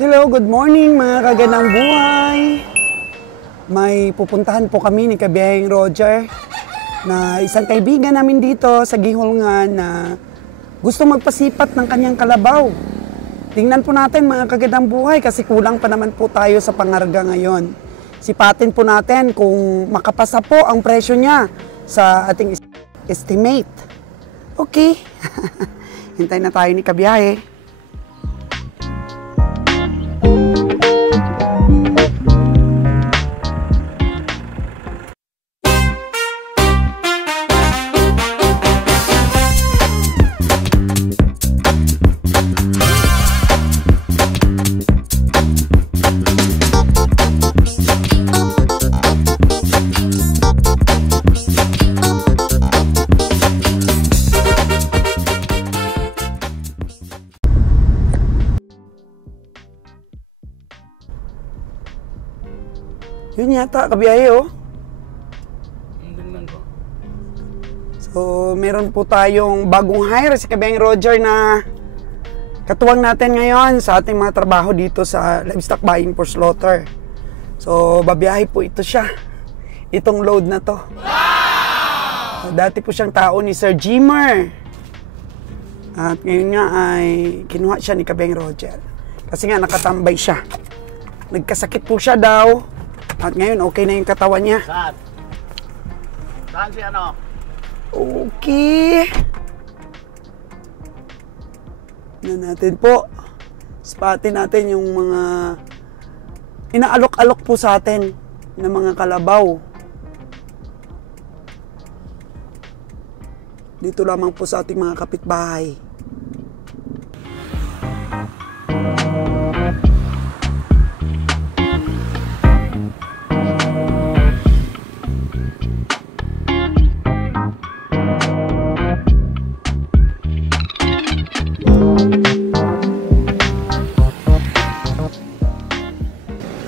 Hello, good morning mga kagandang buhay. May pupuntahan po kami ni Kabiyahing Roger na isang kaibigan namin dito sa Gihulngan na gusto magpasipat ng kanyang kalabaw. Tingnan po natin mga kagandang buhay kasi kulang pa naman po tayo sa pangarga ngayon. Sipatin po natin kung makapasa po ang presyo niya sa ating estimate. Okay. Hintay na tayo ni Kabiyahe. Yun yata, Kabiyahe, oh. So, meron po tayong bagong hire, si Kabiyahing Roger na katuwang natin ngayon sa ating mga trabaho dito sa Livestock Buying for Slaughter. So, babiyahe po ito siya. Itong load na to. Wow! So, dati po siyang tao ni Sir Jimmer. At ngayon nga ay kinuha siya ni Kabiyahing Roger. Kasi nga nakatambay siya. Nagkasakit po siya daw. At ngayon, okay na yung katawan niya. Saan? Saan si ano? Okay. Na natin po. Spatin natin yung mga inaalok-alok po sa atin na mga kalabaw. Dito lamang po sa ating mga kapitbahay.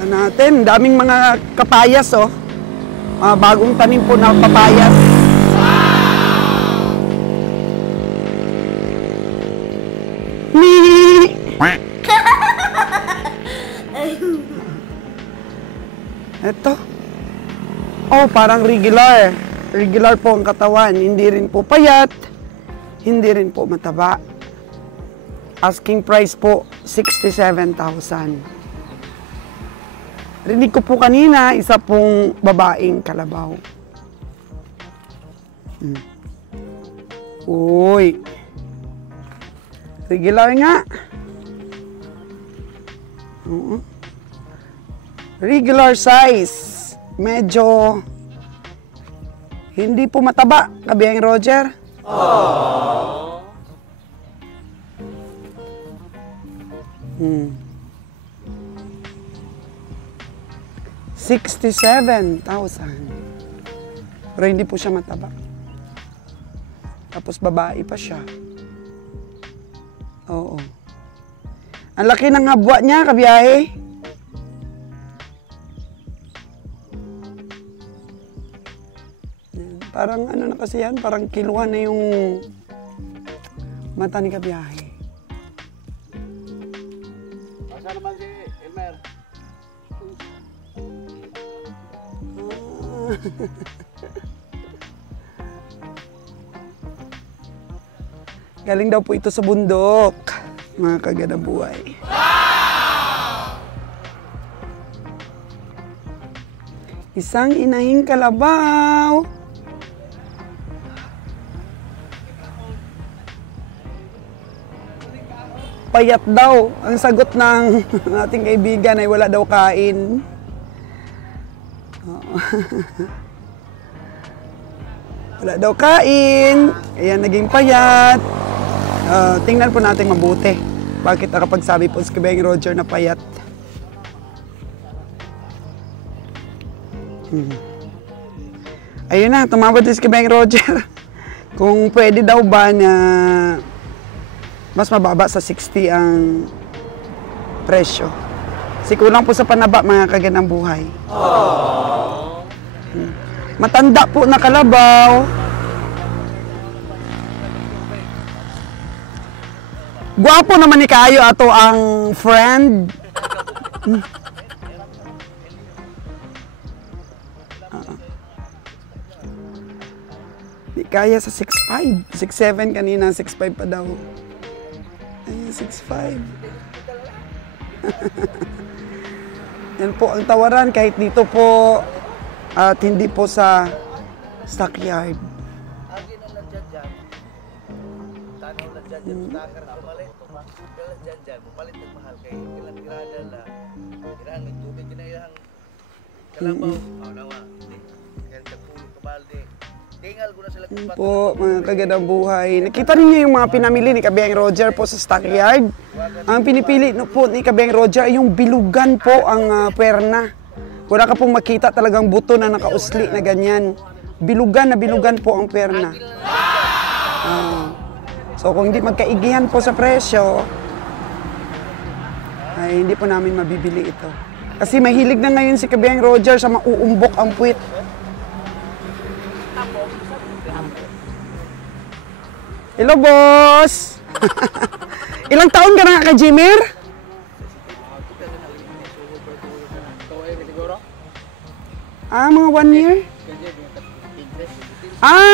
Natin, daming mga kapayas, oh. Bagong tanim po na papayas. Ito. Oh, parang regular. Regular po ang katawan. Hindi rin po payat. Hindi rin po mataba. Asking price po, 67,000. Rinig ko po kanina, isa pong babaeng kalabaw. Uy. Regular nga. Regular size. Medyo hindi po mataba, Kabiyahing Roger. Aww. 67,000. Pero hindi po siya mataba. Tapos babae pa siya. Oo. Ang laki ng habwa niya, Kabiyahe. Parang ano na kasi yan, parang kiluhan na yung mata ni Kabiyahe. Saan naman si Elmer? Galing daw po ito sa bundok, mga kagandang buhay. Wow! Isang inahing kalabaw. Payat daw. Ang sagot ng ating kaibigan ay wala daw kain. Wala daw kain. Ayan, naging payat. Tingnan po natin mabuti. Bakit nakapagsabi po si Kabiyahing Roger na payat? Ayun na, tumawad si Kabiyahing Roger. Kung pwede daw ba na mas mababa sa 60 ang presyo. Kasi kulang po sa panaba, mga kagandang buhay. Matanda po na kalabaw. Guwapo naman ni kayo ato ang friend. Di kaya sa 6'5". 6'7" kanina, 6'5" pa daw. Ay, 6'5". Yan po ang tawaran kahit dito po at hindi po sa stockyard. Agi nung nandyan dyan, tanaw nandyan dyan, takar na malit, kailan dyan dyan, mapalit ng mahal kayo, kailan tirada na, kailangan may tubig, kailangan kalabaw, nawa, kailan tagpulong kabalde, tingal ko na sila Yan po, mga kagandang buhay. Nakita niyo yung mga pinamili ni Kabeng Roger po sa stockyard. Ang pinipili po ni Kabeng Roger ay yung bilugan po ang perna. Wala ka pong makita talagang buto na nakausli na ganyan. Bilugan na bilugan po ang perna. So kung hindi magkaigihan po sa presyo, ay hindi po namin mabibili ito. Kasi mahilig na ngayon si Kabeng Roger sa mauumbok ang puwit. Hello, boss! Ilang taon ka na kay Jimmer? Mga 1 year?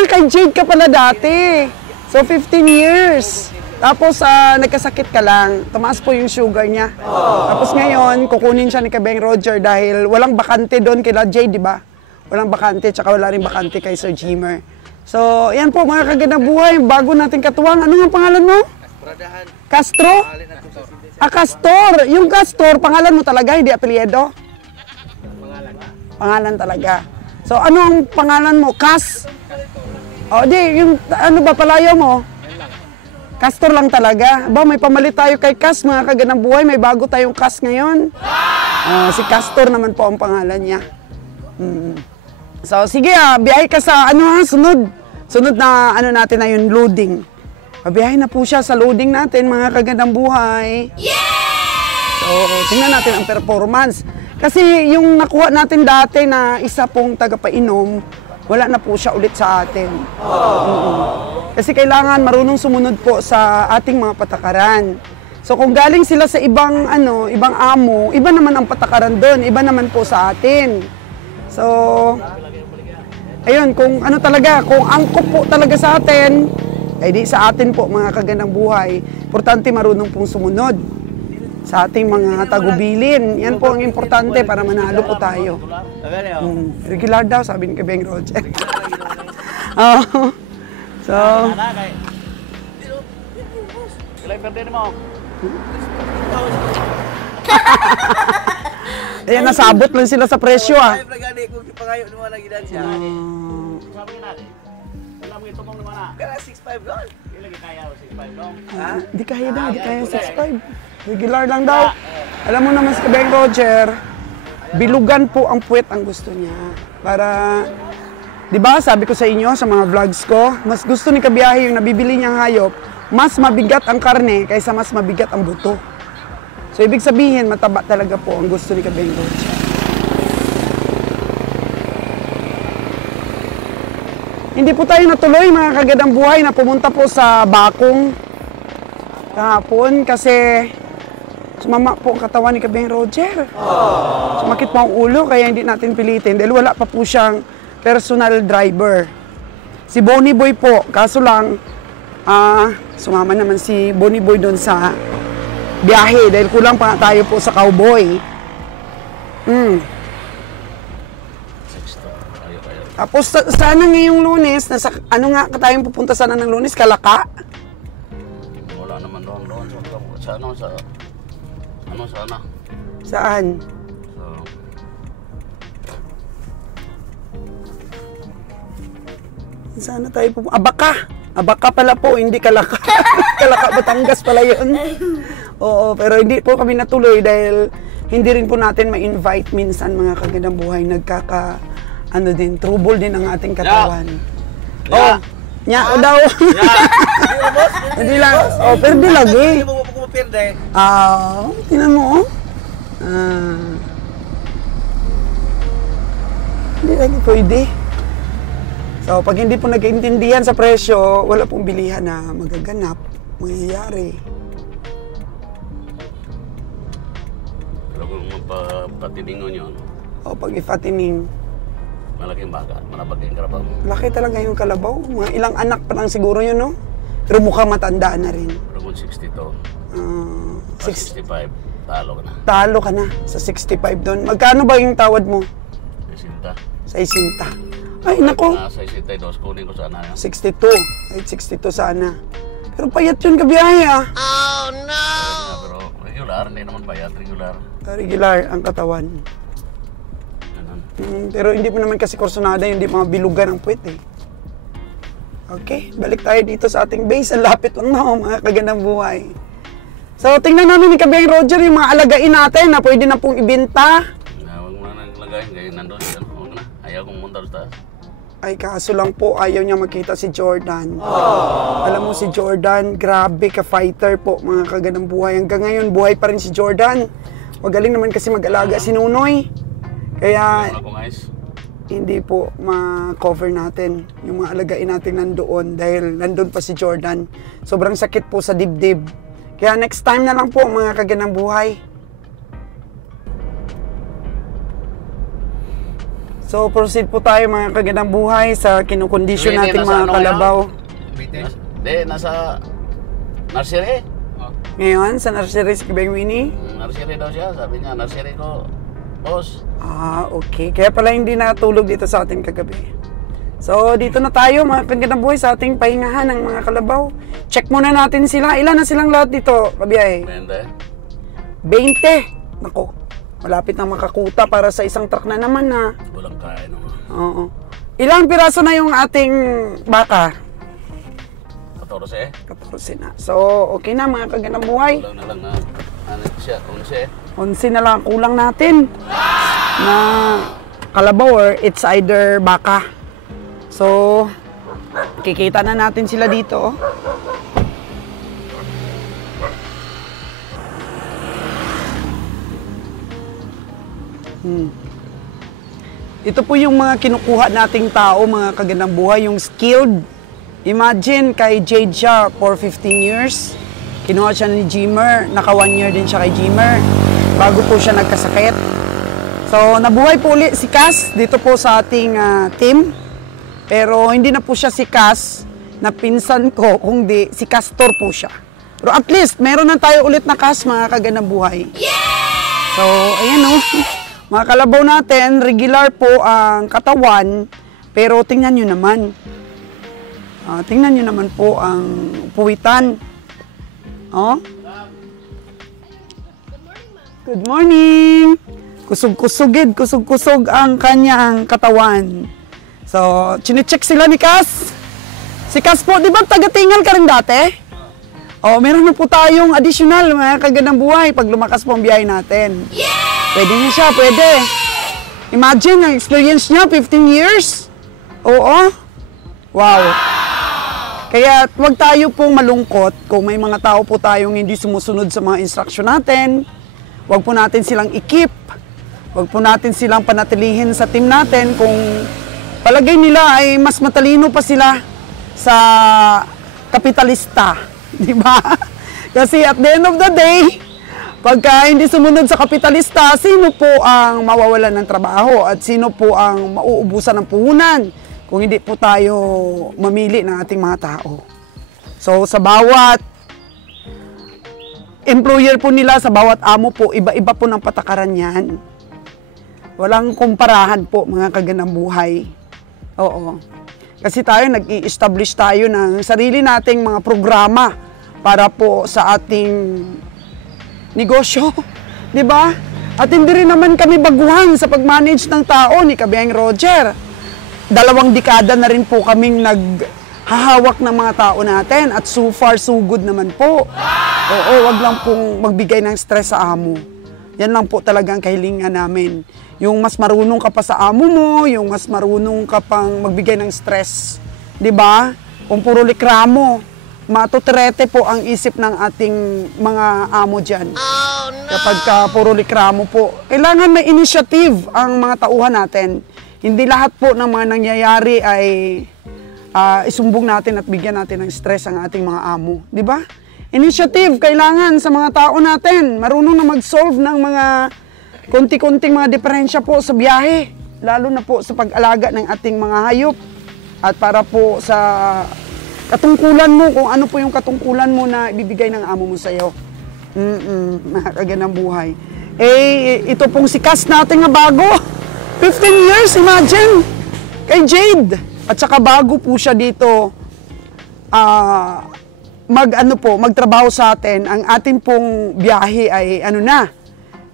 Kay Jade ka pala dati. So, 15 years. Tapos, nagkasakit ka lang. Tumaas po yung sugar niya. Tapos ngayon, kukunin siya ni Kabeng Roger dahil walang bakante doon kila Jade, di ba? Walang bakante, tsaka wala rin bakante kay Sir Jimmer. So, yan po mga kagandang buhay. Bago natin katuwang. Ano nga pangalan mo? Pradahan, Castro? alin na ito sa Castor. Yung Castor, pangalan mo talaga, hindi apelyido? Pangalan talaga. So, ano ang pangalan mo? Cas? O, di, yung, ano ba, palayo mo? Castor lang talaga. Ba, may pamalit tayo kay Cas, mga kagandang buhay. May bago tayong Cas ngayon. Si Castor naman po ang pangalan niya. So, sige biyahe ka sa, sunod. Sunod na, natin na yung loading. Pabiyahe na po siya sa loading natin, mga kagandang buhay. So, tingnan natin ang performance. Kasi yung nakuha natin dati na isa pong tagapainom, wala na po siya ulit sa atin. Kasi kailangan marunong sumunod po sa ating mga patakaran. So kung galing sila sa ibang ibang amo, iba naman ang patakaran doon, iba naman po sa atin. So ayun, kung talaga, kung angkop po talaga sa atin, ay di sa atin po mga kagandang buhay. Importante marunong pong sumunod sa ating mga tagubilin. Yan po ang importante para manalo po tayo. Regular daw, sabi ni Kabeng Roger. So, Ilang birthday mo? ayan, nasabot lang sila sa presyo Ay, pragani, kung ipangayo naman ang gidan siya. Sabi nga natin. Wala mo itong naman na. Kaya 6'5" doon. Ilang kaya 6'5" long. Di kaya daw, di kaya 6'5". Regular lang daw. Alam mo naman si Kabeng Roger, bilugan po ang puwet ang gusto niya. Para, di ba, sabi ko sa inyo, sa mga vlogs ko, mas gusto ni Kabiyahe yung nabibili niyang hayop, mas mabigat ang karne kaysa mas mabigat ang buto. So, ibig sabihin, mataba talaga po ang gusto ni Kabeng Roger. Hindi po tayo natuloy, mga kagandang buhay, na pumunta po sa Bakong kahapon kasi sumama po ang katawan ni Kabeng Roger. Sumakit po ang ulo kaya hindi natin pilitin dahil wala pa po siyang personal driver. Si Bonnie Boy po, kaso lang sumama naman si Bonnie Boy doon sa biyahe dahil kulang pa nga tayo po sa cowboy. Tapos sana ngayong Lunes, nga tayong pupunta sana ng Lunes, Kalaka? Wala naman doon. Sana. Saan? Sana tayo pupunta. Abaka pala po, hindi Kalaka. Kalaka, Batangas pala yun. Oo, pero hindi po kami natuloy dahil hindi rin po natin ma-invite minsan mga kagandang buhay. Trouble din ang ating katawan. Nya daw. Hindi lang. Perde lagi. Hindi mo pumapirde. Tingnan mo. Hindi lagi pwede. So, pag hindi po nag-iintindihan sa presyo, wala pong bilihan na magaganap, mangyayari. patiningon yun, O pag ifatining. malaking baka, malabag yung karabaw. Laki talaga yung kalabaw. Mga ilang anak pa lang siguro yun, no? Pero mukhang matanda na rin. Pero kung 62, Ah, 65, talo ka na. talo ka na sa 65 doon. Magkano ba yung tawad mo? 60. Sa isinta. Ay, nako. Nasa 62, kunin ko sana yun. 62. Ay, 62 sana. Pero payat yun kabiyahe, ah. Pero regular, hindi naman bayad, regular. Regular ang katawan. Ganun. Pero hindi mo naman kasi kursonada, hindi mga bilugan ang puwet, eh. Okay, balik tayo dito sa ating base. Ang lapit lang na, mga kagandang buhay. So, tingnan namin ni Kabiyahing Roger yung mga alagain natin na pwede na pong ibenta. Huwag mo na nang lagayin, kaya nandun yan. Huwag na, ayaw kong munta sa taas. Ay, kaso lang po, ayaw niya makita si Jordan. Alam mo si Jordan, grabe ka-fighter po, mga kagandang buhay. Hanggang ngayon, buhay pa rin si Jordan. Magaling naman kasi mag-alaga si Nunoy. Kaya, Ano kong ice? hindi po ma-cover natin yung mga alagain natin nandoon dahil nandun pa si Jordan. Sobrang sakit po sa dibdib. Kaya next time na lang po, mga kagandang buhay. So, proceed po tayo mga kagandang buhay sa kinukondisyon Hindi, nating nasa mga ano kalabaw. Hindi, nasa nursery. Ngayon, sa nursery si Kabiyahing Winnie. Nursery daw siya, sabi niya, nursery ko, boss. Ah, okay. Kaya pala hindi natulog dito sa ating kagabi. So, dito na tayo mga kagandang buhay sa ating pahingahan ng mga kalabaw. Check muna natin sila. Ilan na silang lahat dito, Kabiyahe? 20. Nako, malapit na makakuta para sa isang truck na naman na. Walang kain. Oo. Ilang piraso na yung ating baka? 14. 14 na. So, okay na mga kagandang buhay. Kulang na lang na, ano siya, 11. 11 na lang kulang natin na kalabaw or it's either baka. So, kikita na natin sila dito. Ito po yung mga kinukuha nating tao, mga kagandang buhay, yung skilled. Imagine kay Jade siya for 15 years. Kinuha siya ni Jimmer, naka 1 year din siya kay Jimmer bago po siya nagkasakit. So, nabuhay po ulit si Cass dito po sa ating team. Pero hindi na po siya si Cass na pinsan ko, kundi si Castor po siya. Pero at least, meron na tayo ulit na Cass, mga kagandang buhay. So, ayan o. Mga kalabaw natin, regular po ang katawan, pero tingnan nyo naman. Tingnan nyo naman po ang puwitan. Oh? Good morning! Kusog-kusugid, kusog-kusog ang kanyang katawan. So, chine-check sila ni Cass. Si Cass po, di ba taga-tingal ka rin dati? Oh, meron na po tayong additional, mga kagandang buhay, pag lumakas po ang biyahe natin. Pwede niya siya, pwede. Imagine, ang experience niya, 15 years. Oo. Wow. Kaya huwag tayo pong malungkot kung may mga tao po tayong hindi sumusunod sa mga instruction natin. Huwag po natin silang ikip. Huwag po natin silang panatilihin sa team natin kung palagay nila ay mas matalino pa sila sa kapitalista. Di ba? Kasi at the end of the day, pagka hindi sumunod sa kapitalista, sino po ang mawawalan ng trabaho at sino po ang mauubusan ng puhunan kung hindi po tayo mamili ng ating mga tao. So sa bawat employer po nila, sa bawat amo po, iba-iba po ng patakaran yan. Walang kumparahan po, mga kagandang buhay. Oo. Kasi tayo, nag-i-establish tayo ng sarili nating mga programa para po sa ating negosyo, di ba? At hindi rin naman kami baguhan sa pag-manage ng tao ni Kabiyahing Roger. 2 dekada na rin po kaming naghahawak ng mga tao natin at so far so good naman po. Oo, wag lang pong magbigay ng stress sa amo. Yan lang po talaga ang kahilingan namin. Yung mas marunong ka pa sa amo mo, yung mas marunong ka pang magbigay ng stress. Di ba? Kung puro likramo, matutrete po ang isip ng ating mga amo dyan. Oh, no! Kapag puro likramo po, kailangan may initiative ang mga tauhan natin. Hindi lahat po ng mga nangyayari ay isumbong natin at bigyan natin ng stress ang ating mga amo. Di ba? Initiative kailangan sa mga tao natin. Marunong na mag-solve ng mga konti-konting mga diferensya po sa biyahe, lalo na po sa pag-alaga ng ating mga hayop at para po sa katungkulan mo, kung ano po yung katungkulan mo na ibibigay ng amo mo sa iyo. Mga kaganang buhay. Ito pong si Cass natin nga bago. 15 years, imagine! Kay Jade. At saka bago po siya dito, magtrabaho sa atin. Ang atin pong biyahe ay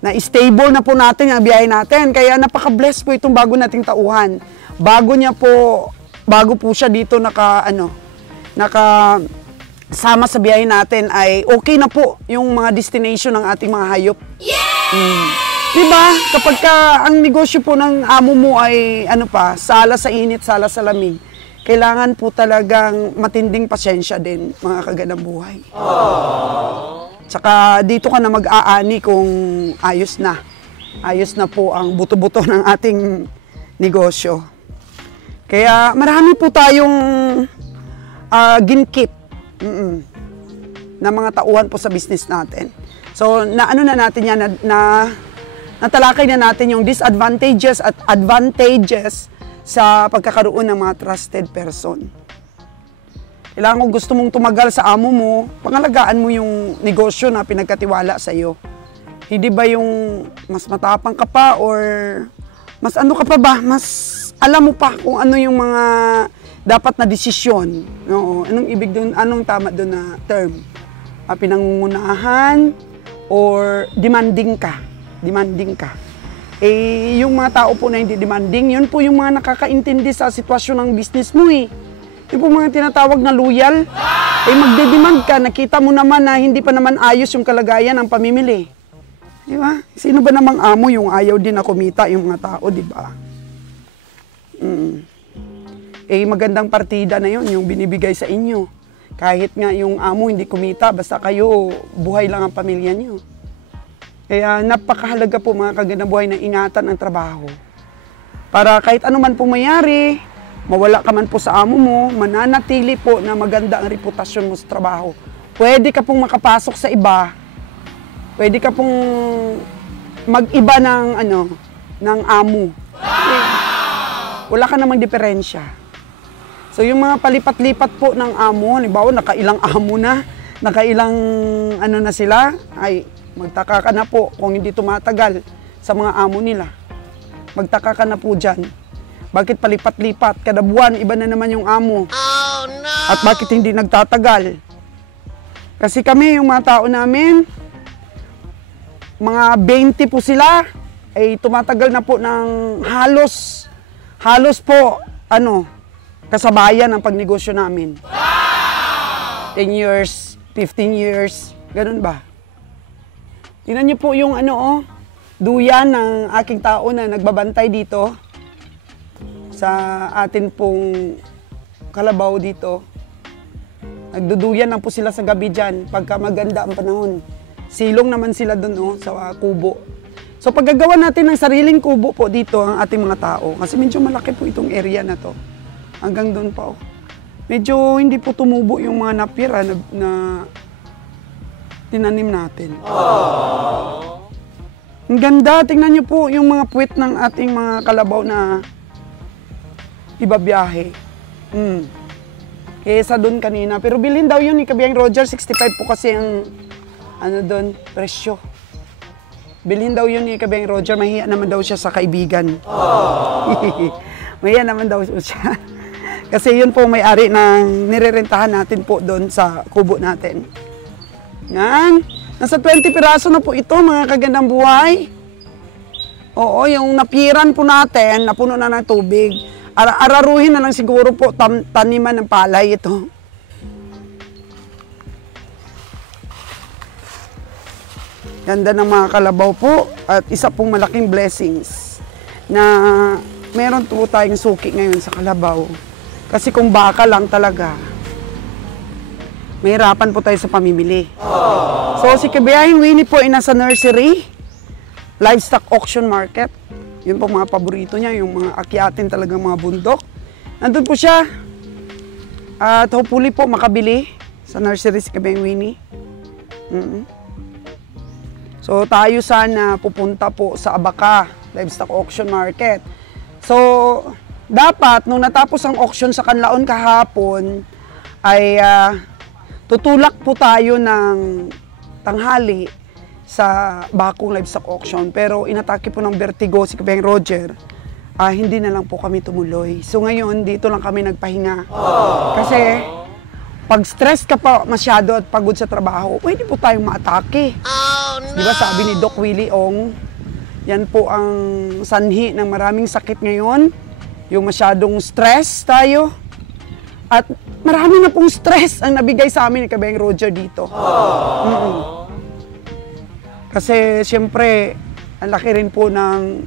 na stable na po natin ang biyahe natin. Kaya napaka-bless po itong bago nating tauhan. Bago po siya dito sama sa biyahe natin ay okay na po yung mga destination ng ating mga hayop. Diba? Kapag ang negosyo po ng amo mo ay sala sa init, sala sa lamig, kailangan po talagang matinding pasensya din, mga kaganang buhay. Tsaka dito ka na mag-aani kung ayos na. Ayos na po ang buto-buto ng ating negosyo. Kaya marami po tayong ginkip na mga tauhan po sa business natin. So, natin yan, natalakay na natin yung disadvantages at advantages sa pagkakaroon ng mga trusted person. Kailangan kung gusto mong tumagal sa amo mo, pangalagaan mo yung negosyo na pinagkatiwala sa iyo. Hindi ba yung mas matapang ka pa or mas ka pa ba? Mas alam mo pa kung ano yung mga dapat na desisyon. No? Anong ibig doon? Anong tama doon na term? Pinangungunahan or demanding ka? Demanding ka. Yung mga tao po na hindi demanding, yun po yung mga nakakaintindi sa sitwasyon ng business mo Yung po mga tinatawag na loyal. Magde-demand ka, nakita mo naman na hindi pa naman ayos yung kalagayan ng pamimili. Di ba? Sino ba namang amo yung ayaw din na kumita yung mga tao, di ba? Magandang partida na yun, yung binibigay sa inyo. Kahit nga yung amo hindi kumita, basta kayo, buhay lang ang pamilya nyo. Kaya napakahalaga po mga kagandang buhay na ingatan ang trabaho. Para kahit ano man pong mayari, mawala ka man po sa amo mo, mananatili po na maganda ang reputasyon mo sa trabaho. Pwede ka pong makapasok sa iba, pwede ka pong mag-iba ng amo. Wala ka namang diferensya. So yung mga palipat-lipat po ng amo, halimbawa nakailang amo na, nakailang na sila, ay magtaka ka na po kung hindi tumatagal sa mga amo nila. Magtaka ka na po dyan. Bakit palipat-lipat? Kada buwan, iba na naman yung amo. Oh, no! At bakit hindi nagtatagal? Kasi kami, yung mga tao namin, mga 20 po sila, ay tumatagal na po ng halos po, kasabayan ng pagnegosyo namin. Wow! 10 years, 15 years, ganun ba? Tingnan niyo po yung duyan ng aking tao na nagbabantay dito sa atin pong kalabaw dito. Nagduduyan lang po sila sa gabi dyan pagka maganda ang panahon. Silong naman sila doon sa kubo. So paggagawa natin ng sariling kubo po dito ang ating mga tao, kasi medyo malaki po itong area na to. Hanggang doon pa Medyo hindi po tumubo yung mga napira na tinanim natin. Ang ganda, tingnan niyo po yung mga puwet ng ating mga kalabaw na ibabiyahe. Kesa doon kanina. Pero bilhin daw yun ni Kabiyang Roger, 65 po kasi ang doon, presyo. Bilhin daw yun ni Kabiyang Roger, mahiya naman daw siya sa kaibigan. Mahiya naman daw siya. Kasi yun po may-ari ng nirerentahan natin po doon sa kubo natin. Yan. Nasa 20 piraso na po ito, mga kagandang buhay. Oo, yung napiran po natin, napuno na ng tubig. Araruhin na lang siguro po taniman ng palay ito. Ganda ng mga kalabaw po at isa pong malaking blessings na meron po tayong suki ngayon sa kalabaw. Kasi kung baka lang talaga, mahirapan po tayo sa pamimili. So si Kabiyahing Winnie po ay nasa nursery, livestock auction market. Yun po mga paborito niya, yung mga akyatin talagang mga bundok. Nandun po siya. At hopefully po makabili sa nursery si Kabiyahing Winnie. So tayo sana pupunta po sa Abaca Livestock Auction Market. So dapat nung natapos ang auction sa Canlaon kahapon ay tutulak po tayo ng tanghali sa Bacong Livestock Auction. Pero inatake po ng vertigo si Kabeng Roger. Hindi na lang po kami tumuloy. So ngayon dito lang kami nagpahinga. Kasi pag stress ka pa masyado at pagod sa trabaho, pwede po tayong maatake. Oh, no! Diba sabi ni Doc Willie Ong, yan po ang sanhi ng maraming sakit ngayon. Yung masyadong stress tayo. At marami na pong stress ang nabigay sa amin ni Kabeng Roger dito. Kasi siyempre, ang laki rin po ng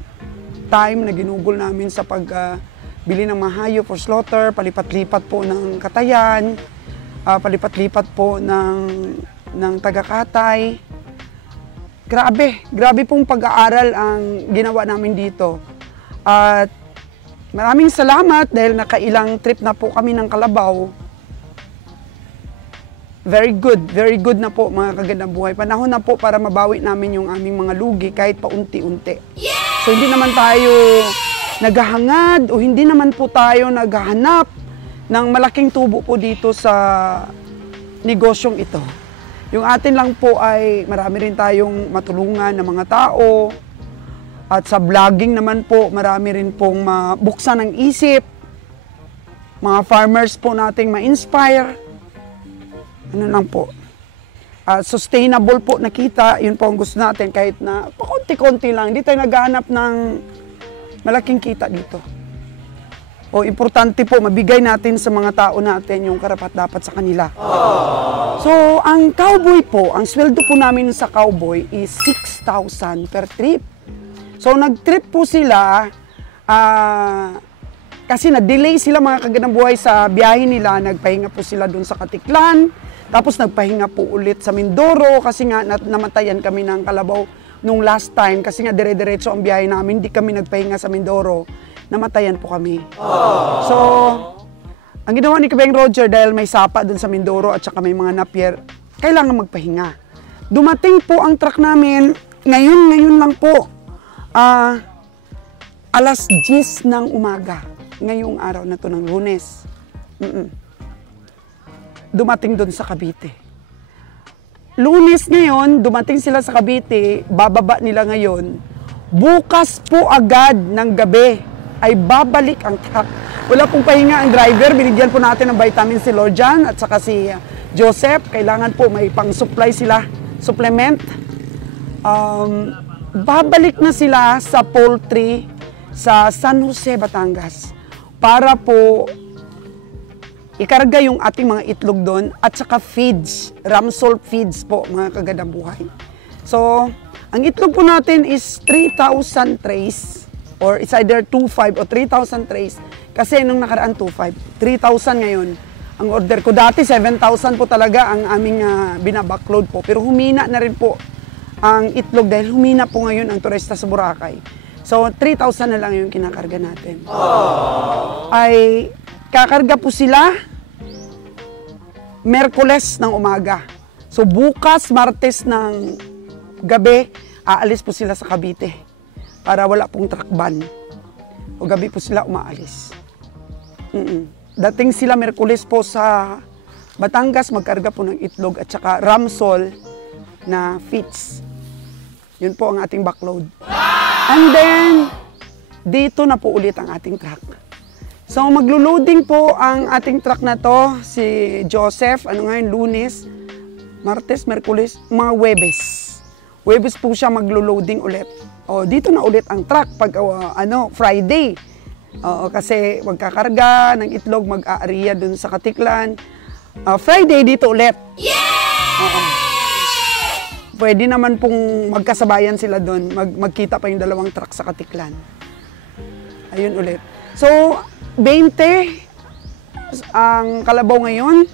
time na ginugol namin sa pagbili ng mahayo for slaughter, palipat-lipat po ng katayan, palipat-lipat po ng taga-katay. Grabe pong pag-aaral ang ginawa namin dito. At maraming salamat dahil nakailang trip na po kami ng Kalabaw. Very good na po mga kagandang buhay. Panahon na po para mabawi namin yung aming mga lugi kahit paunti-unti. So hindi naman tayo naghahangad o hindi naman po tayo naghahanap ng malaking tubo po dito sa negosyong ito. Yung atin lang po ay marami rin tayong matulungan ng mga tao. At sa vlogging naman po, marami rin pong mabuksan ng isip. Mga farmers po nating ma-inspire. Ano lang po. Sustainable po nakita, yun po ang gusto natin kahit na pakunti-kunti lang. Hindi tayo naghahanap ng malaking kita dito. O importante po, mabigay natin sa mga tao natin yung karapat-dapat sa kanila. So, ang cowboy po, ang sweldo po namin sa cowboy is 6,000 per trip. So, nag-trip po sila, kasi na-delay sila mga kagandang buhay sa biyahe nila, nagpahinga po sila dun sa Katiklan, tapos nagpahinga po ulit sa Mindoro kasi nga namatayan kami ng Kalabaw nung last time, kasi nga dire-diretso ang biyahe namin, hindi kami nagpahinga sa Mindoro. Namatayan po kami. So, ang ginawa ni Kabeng Roger dahil may sapa dun sa Mindoro at saka may mga napier, kailangan magpahinga. Dumating po ang truck namin, ngayon lang po, alas 10 ng umaga, ngayong araw na to ng Lunes. Dumating dun sa Cavite. Lunes ngayon, dumating sila sa Cavite, bababa nila ngayon, bukas po agad ng gabi, ay babalik ang truck. Wala pong pahinga ang driver, binigyan po natin ng vitamin si Lord John at saka si Joseph. Kailangan po may pang-supply sila, supplement. Babalik na sila sa poultry sa San Jose, Batangas para po ikarga yung ating mga itlog doon at saka feeds, Ramsol feeds po mga kagandang buhay. So, ang itlog po natin is 3,000 trays. Or it's either 2,500 o 3,000 trays. Kasi nung nakaraan 2,500, 3,000 ngayon. Ang order ko dati 7,000 po talaga ang aming binabackload po. Pero humina na rin po ang itlog dahil humina po ngayon ang turista sa Boracay. So 3,000 na lang yung kinakarga natin. Ay kakarga po sila Merkules ng umaga. So bukas Martes ng gabi aalis po sila sa Cavite. Para wala pong truck ban. O gabi po sila umaalis. Dating sila Merkules po sa Batangas, magkarga po ng itlog at saka Ramsol na feeds. Yun po ang ating backload. And then, dito na po ulit ang ating truck. So maglo-loading po ang ating truck na to, si Joseph, ngayon, Lunes, Martes, Merkules, mga Huwebes. Huwebes po siya maglo-loading ulit. O, dito na ulit ang truck pag Friday. Kasi magkakarga ng itlog, mag-aariya dun sa Katiklan. Friday dito ulit. Pwede naman pong magkasabayan sila dun, magkita pa yung dalawang truck sa Katiklan. Ayun ulit. So, 20 ang Kalabaw ngayon.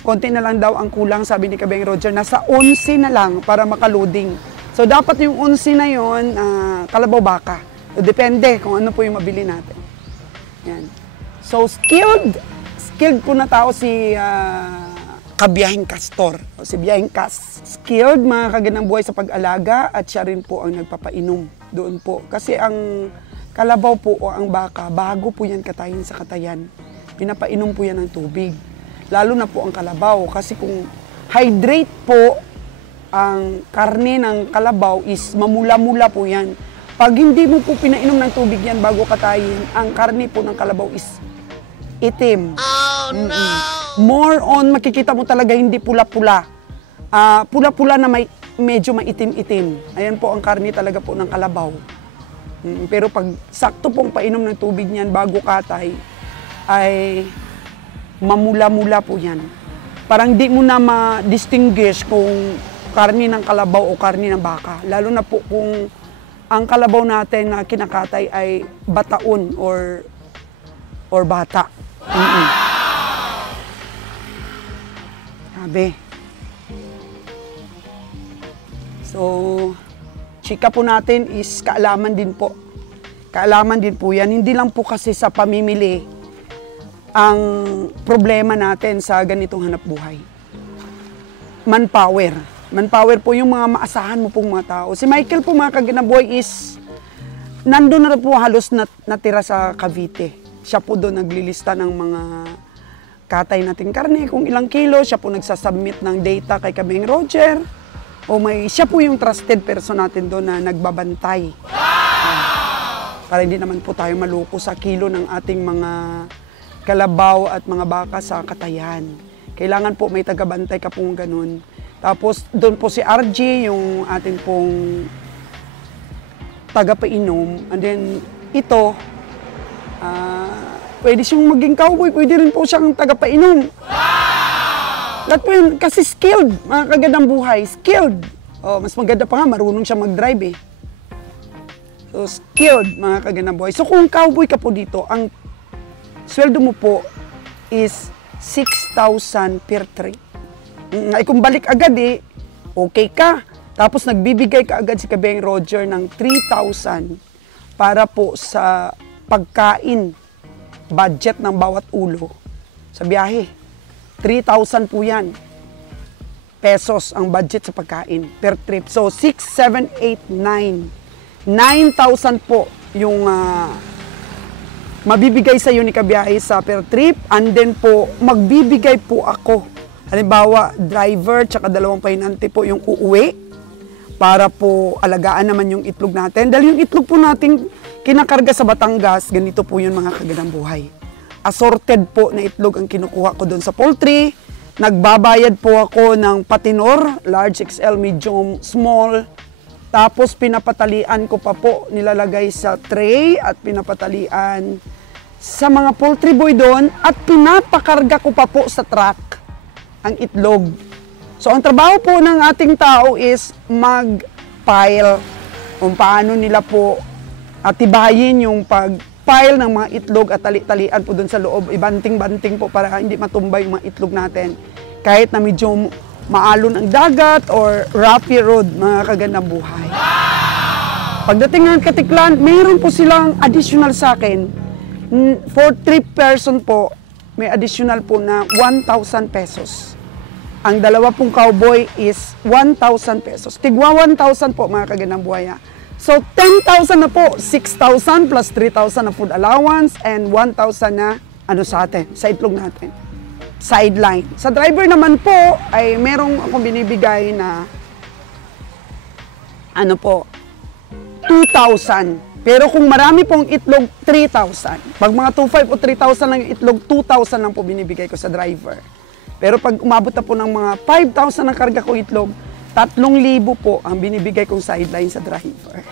Konti na lang daw ang kulang, sabi ni Kabeng Roger. Nasa 11 na lang para makaloading. So, dapat yung 11 na yun, Kalabaw baka. So, depende kung ano po yung mabili natin. Yan. So, skilled po na tao si kabiyaheng Castor. Si Biyaheng skilled mga kaganang buhay sa pag-alaga at siya rin po ang nagpapainom doon po. Kasi ang kalabaw po o ang baka, bago po yan katayin sa katayan. Pinapainom po yan ng tubig. Lalo na po ang kalabaw kasi kung hydrate po ang karne ng kalabaw is mamula-mula po yan. Pag hindi mo po pinainom ng tubig yan bago katayin, ang karne po ng kalabaw is itim. Oh, no! More on, makikita mo talaga hindi pula-pula. Pula-pula na medyo maitim-itim. Ayan po ang karne talaga po ng kalabaw. Pero pag sakto pong painom ng tubig niyan bago katay, ay mamula-mula po yan. Parang di mo na ma-distinguish kung karne ng kalabaw o karne ng baka. Lalo na po kung ang kalabaw natin na kinakatay ay bataon or bata. Sabi. So, chika po natin is kaalaman din po. Kaalaman din po yan. Hindi lang po kasi sa pamimili ang problema natin sa ganitong hanap buhay. Manpower. Manpower po yung mga maasahan mo pong mga tao. Si Michael po mga kaganabuhay is nandun na po halos natira sa Cavite. Siya po doon naglilista ng mga katay nating karne, kung ilang kilo, siya po nagsasubmit ng data kay Kabeng Roger. Siya po yung trusted person natin doon na nagbabantay. Para hindi naman po tayo maluko sa kilo ng ating mga kalabaw at mga baka sa katayan. Kailangan po may tagabantay ka pong ganun. Tapos doon po si RG, yung ating pong tagapainom. And then ito, pwede siyang maging cowboy, pwede rin po siyang tagapainom. Lahat po yun, kasi skilled, mga kagandang buhay, skilled. Mas maganda pa nga, marunong siya mag-drive eh. So, skilled, mga kagandang buhay. So, kung cowboy ka po dito, ang sweldo mo po is 6,000 per trip. Ay kung balik agad eh, okay ka. Tapos nagbibigay ka agad si Kabeng Roger ng 3,000 para po sa pagkain, budget ng bawat ulo sa biyahe. 3,000 po yan. Pesos ang budget sa pagkain per trip. So, 6, 7, 8, 9. 9,000 po yung mabibigay sa iyo ni kabiyahe sa per trip. And then po, magbibigay po ako. Halimbawa, driver tsaka dalawang pahinante po yung uuwi para po alagaan naman yung itlog natin. Dahil yung itlog po natin kinakarga sa Batangas, ganito po yun mga kagandang buhay. Assorted po na itlog ang kinukuha ko doon sa poultry. Nagbabayad po ako ng patinor, large, XL, medium, small. Tapos pinapatalian ko pa po, nilalagay sa tray at pinapatalian sa mga poultry boy doon at pinapakarga ko pa po sa truck ang itlog. So ang trabaho po ng ating tao is mag-pile kung paano nila po atibayin yung pag-pile ng mga itlog at tali-talian po doon sa loob. Ibanting-banting po para hindi matumbay yung mga itlog natin. Kahit na medyo maalon ang dagat or roughy road, mga kagandang buhay. Pagdating ng Katiklan, mayroon po silang additional sa akin. For 3 person po, may additional po na 1,000 pesos. Ang dalawa pong cowboy is 1,000 pesos. Tigwa 1,000 po mga kagandang buhay. So 10,000 na po, 6,000 plus 3,000 na food allowance and 1,000 na sa atin, sa itlog natin. Sideline. Sa driver naman po ay merong akong binibigay na 2,000. Pero kung marami pong itlog, 3,000. Pag mga 2,500 o 3,000 lang itlog, 2,000 lang po binibigay ko sa driver. Pero pag umabot na po ng mga 5,000 na karga ko itlog, 3,000 po ang binibigay kong sideline sa driver.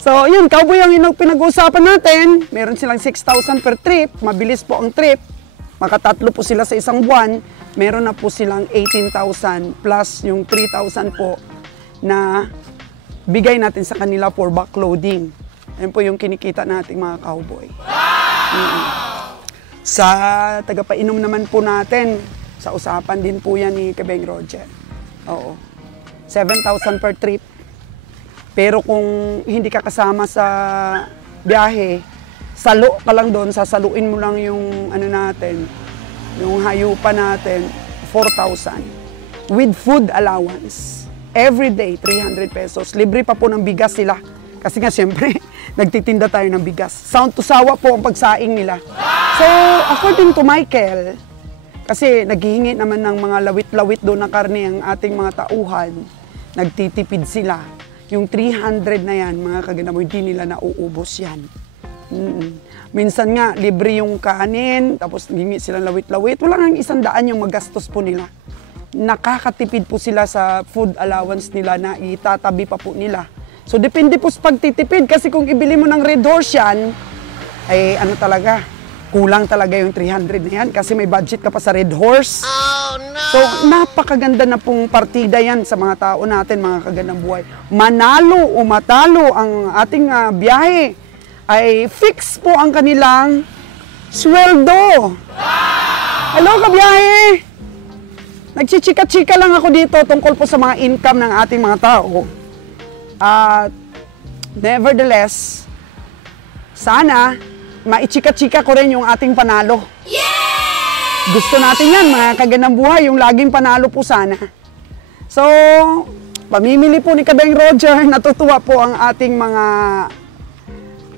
So, yun, cowboy ang pinag-uusapan natin. Meron silang 6,000 per trip. Mabilis po ang trip. Makatatlo po sila sa isang buwan. Meron na po silang 18,000 plus yung 3,000 po na bigay natin sa kanila for backloading. Yan po yung kinikita nating mga cowboy. Sa tagapainom naman po natin, sa usapan din po yan ni Kabeng Roger. Oo. 7,000 per trip. Pero kung hindi ka kasama sa biyahe, salo ka lang doon, sasaluin mo lang yung natin, yung hayupa natin, 4,000. With food allowance. Every day, 300 pesos. Libre pa po ng bigas sila. Kasi nga, siyempre, nagtitinda tayo ng bigas. Sound to sawa po ang pagsaing nila. So, according to Michael, kasi naghihingi naman ng mga lawit-lawit doon na karne ang ating mga tauhan, nagtitipid sila. Yung 300 na yan, mga kaganamo, hindi nila nauubos yan. Minsan nga, libre yung kanin, tapos hingi silang lawit-lawit. Wala nang 100 yung magastos po nila. Nakakatipid po sila sa food allowance nila na itatabi pa po nila. So, depende po sa pagtitipid. Kasi kung ibili mo ng Red Horse yan, ay ano talaga, kulang talaga yung 300 na yan. Kasi may budget ka pa sa Red Horse. Oh, no! So, napakaganda na pong partida yan sa mga tao natin, mga kagandang buhay. Manalo o matalo ang ating biyahe, ay fix po ang kanilang sweldo. Hello, kabiyahe! Nagchichika-chika lang ako dito tungkol po sa mga income ng ating mga tao. At nevertheless, sana maichika-chika ko rin yung ating panalo. Yeah! Gusto natin yan, mga kagandang buhay, yung laging panalo po sana. So, pamimili po ni Kabeng Roger, natutuwa po ang ating mga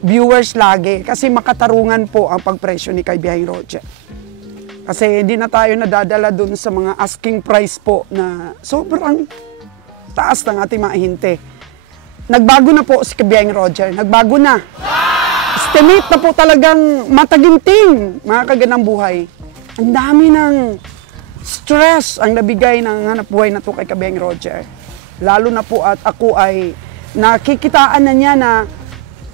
viewers lagi kasi makatarungan po ang pagpresyo ni Kabeng Roger. Kasi hindi na tayo nadadala dun sa mga asking price po na sobrang taas ng ating mga hinte. Nagbago na po si Kabeng Roger, nagbago na. Estimate na po talagang mataginting, mga kagandang buhay. Ang dami ng stress ang nabigay ng hanap buhay na to kay Kabeng Roger. Lalo na po at ako ay nakikitaan na niya na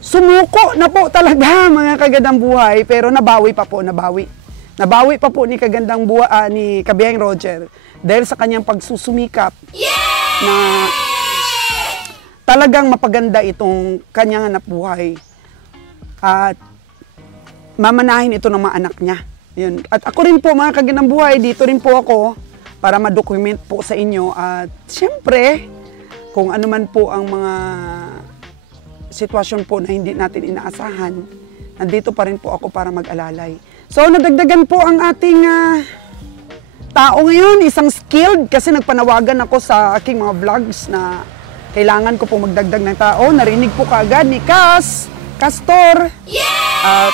sumuko na po talaga, mga kagandang buhay, pero nabawi pa po, nabawi. Nabawi pa po ni kagandang buhay ni Kabeng Roger dahil sa kanyang pagsusumikap na talagang mapaganda itong kanyang hanap buhay. At mamanahin ito ng mga anak niya. Yun. At ako rin po, mga kagandang buhay, dito rin po ako para ma-document po sa inyo. At siyempre, kung ano man po ang mga sitwasyon po na hindi natin inaasahan, nandito pa rin po ako para mag-alalay. So, nadagdagan po ang ating tao ngayon, isang skilled, kasi nagpanawagan ako sa aking mga vlogs na kailangan ko po magdagdag ng tao. Narinig po kaagad ni Castor.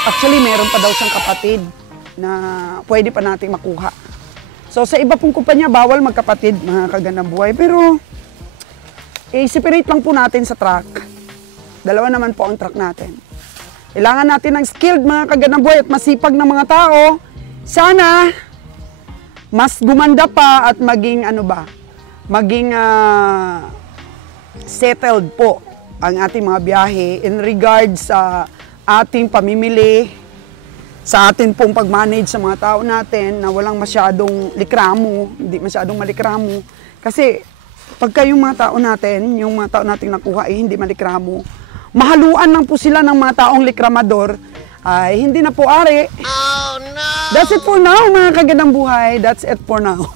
Actually, meron pa daw siyang kapatid na pwede pa nating makuha. So, sa iba pong kumpanya, bawal magkapatid, mga kagandang buhay. Pero, i-separate lang po natin sa truck. Dalawa naman po ang truck natin. Kailangan natin ng skilled, mga kagandang buhay, at masipag ng mga tao. Sana, mas gumanda pa at maging, maging settled po ang ating mga biyahe in regards sa ating pamimili, sa atin pong pag-manage sa mga tao natin na walang masyadong likramo, hindi masyadong malikramo. Kasi pagka yung mga tao natin, yung mga tao nating nakuha ay hindi malikramo, mahaluan lang po sila ng mga taong likramador, ay hindi na po ari. Oh no! That's it for now, mga kagandang buhay. That's it for now.